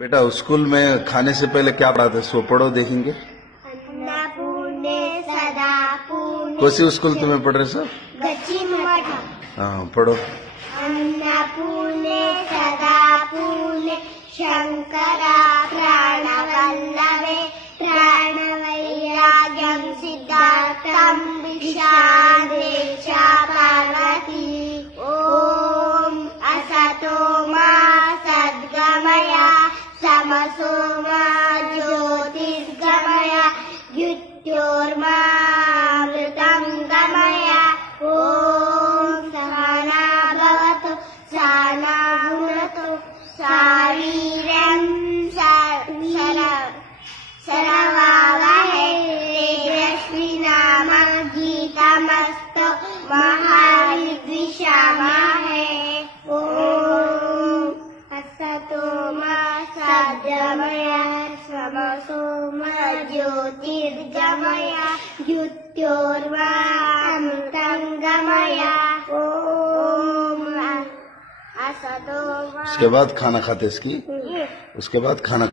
बेटा स्कूल में खाने से पहले क्या पढ़ाते, सो पढ़ो देखेंगे। अन्नपूर्णे सदा पूर्णे। कौन सी स्कूल तुम्हें पढ़ रहे सर? गच्ची मठ। हाँ पढ़ो। अन्नपूर्णे सदा पूर्णे शंकरा प्राणवल्लभे प्राणवैराग्यं सिद्धार्थं विशाले च पार्वती। ओम असतो मा सद्गमय तमसो मा ज्योतिर्गमय मृत्योर्मामृतं गमय। ओम सहना भवतु सहना भुनक्तु शरीरं सरवावहै तेजस्विनामा गीतमस्तु महाविद्विषावहै। ओम असतो मा सद्गमय तमसो मा ज्योतिर्गमय मृत्योर्मामृतं गमय। ओम असतो मा। उसके बाद खाना खाते इसकी, उसके बाद खाना